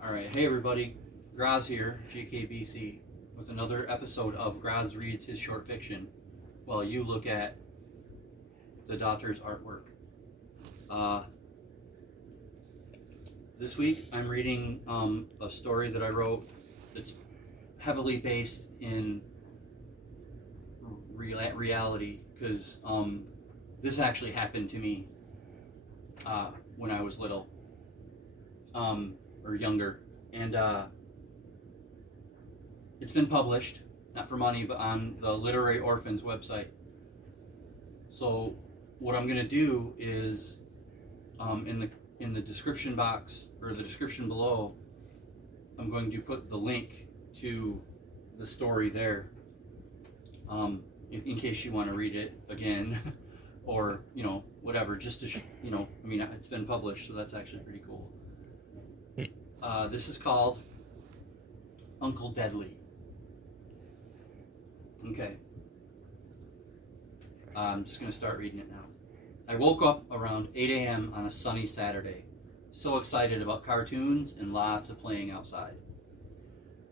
Alright, hey everybody, Groz here, JKBC, with another episode of Groz Reads His Short Fiction while you look at the daughter's artwork. This week I'm reading a story that I wrote that's heavily based in reality, because this actually happened to me when I was little. Or younger, and it's been published, not for money, but on the Literary Orphans website. So what I'm going to do is in the description box, or the description below, I'm going to put the link to the story there, in case you want to read it again or whatever, just to I mean, it's been published, so that's actually pretty cool. This is called Uncle Deadly. Okay. I'm just going to start reading it now. I woke up around 8 a.m. on a sunny Saturday, so excited about cartoons and lots of playing outside.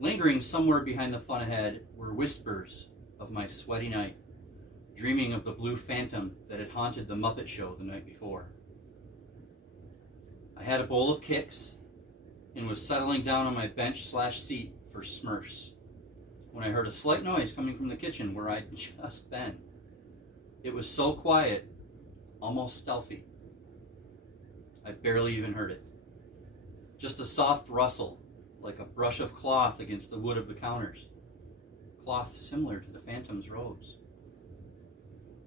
Lingering somewhere behind the fun ahead were whispers of my sweaty night, dreaming of the blue phantom that had haunted the Muppet Show the night before. I had a bowl of kicks and was settling down on my bench/seat for Smurfs when I heard a slight noise coming from the kitchen where I'd just been. It was so quiet, almost stealthy. I barely even heard it. Just a soft rustle, like a brush of cloth against the wood of the counters. Cloth similar to the Phantom's robes.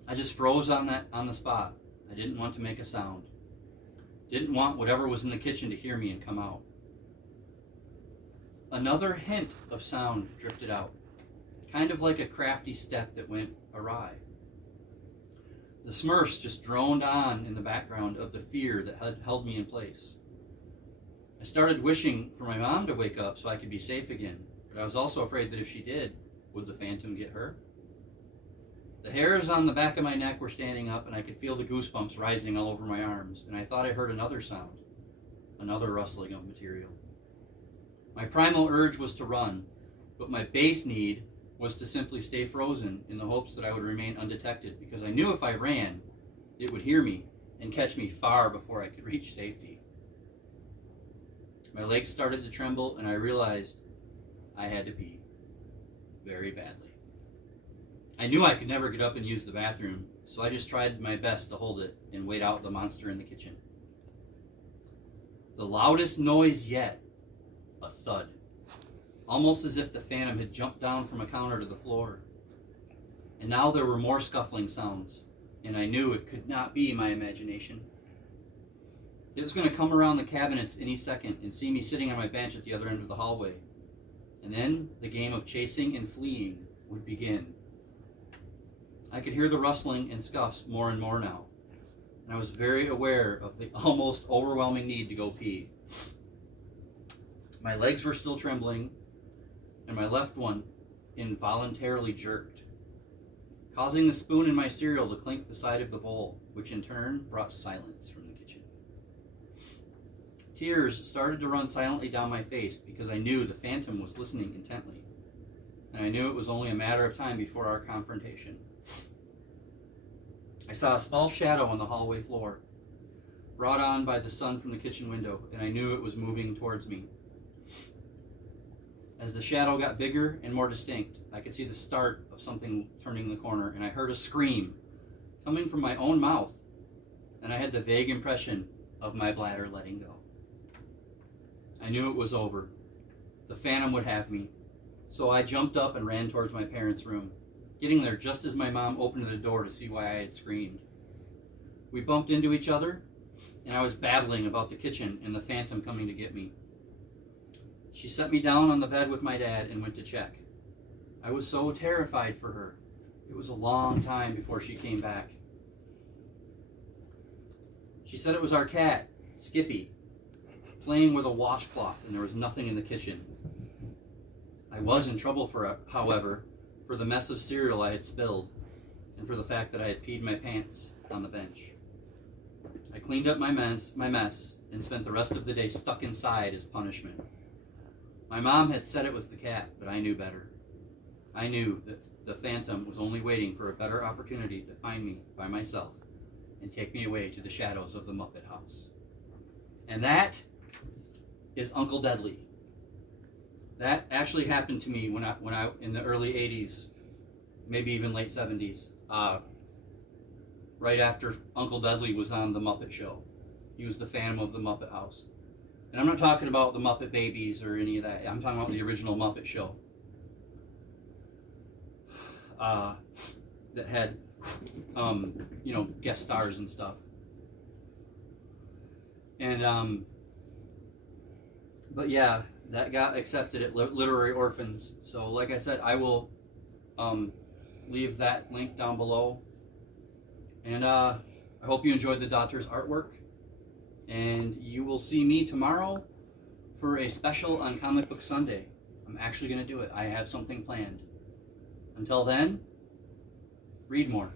I just froze on the spot. I didn't want to make a sound. Didn't want whatever was in the kitchen to hear me and come out. Another hint of sound drifted out, kind of like a crafty step that went awry. The Smurfs just droned on in the background of the fear that had held me in place. I started wishing for my mom to wake up so I could be safe again, but I was also afraid that if she did, would the Phantom get her? The hairs on the back of my neck were standing up, and I could feel the goosebumps rising all over my arms, and I thought I heard another sound, another rustling of material. My primal urge was to run, but my base need was to simply stay frozen in the hopes that I would remain undetected, because I knew if I ran, it would hear me and catch me far before I could reach safety. My legs started to tremble, and I realized I had to pee very badly. I knew I could never get up and use the bathroom, so I just tried my best to hold it and wait out the monster in the kitchen. The loudest noise yet. A thud, almost as if the Phantom had jumped down from a counter to the floor. And now there were more scuffling sounds, and I knew it could not be my imagination. It was going to come around the cabinets any second and see me sitting on my bench at the other end of the hallway. And then the game of chasing and fleeing would begin. I could hear the rustling and scuffs more and more now, and I was very aware of the almost overwhelming need to go pee. My legs were still trembling, and my left one involuntarily jerked, causing the spoon in my cereal to clink the side of the bowl, which in turn brought silence from the kitchen. Tears started to run silently down my face because I knew the Phantom was listening intently, and I knew it was only a matter of time before our confrontation. I saw a small shadow on the hallway floor, brought on by the sun from the kitchen window, and I knew it was moving towards me. As the shadow got bigger and more distinct, I could see the start of something turning the corner, and I heard a scream coming from my own mouth, and I had the vague impression of my bladder letting go. I knew it was over. The Phantom would have me, so I jumped up and ran towards my parents' room, getting there just as my mom opened the door to see why I had screamed. We bumped into each other, and I was babbling about the kitchen and the Phantom coming to get me. She set me down on the bed with my dad and went to check. I was so terrified for her. It was a long time before she came back. She said it was our cat, Skippy, playing with a washcloth, and there was nothing in the kitchen. I was in trouble, however, for the mess of cereal I had spilled, and for the fact that I had peed my pants on the bench. I cleaned up my mess and spent the rest of the day stuck inside as punishment. My mom had said it was the cat, but I knew better. I knew that the phantom was only waiting for a better opportunity to find me by myself and take me away to the shadows of the Muppet house. And that is Uncle Deadly. That actually happened to me when I in the early 80s, maybe even late 70s, right after Uncle Deadly was on the Muppet Show. He was the Phantom of the Muppet House. And I'm not talking about the Muppet Babies or any of that. I'm talking about the original Muppet Show. That had, guest stars and stuff. And, but yeah, that got accepted at Literary Orphans. So like I said, I will leave that link down below. And I hope you enjoyed the Daughter's artwork. And you will see me tomorrow for a special on Comic Book Sunday. I'm actually going to do it. I have something planned. Until then, read more.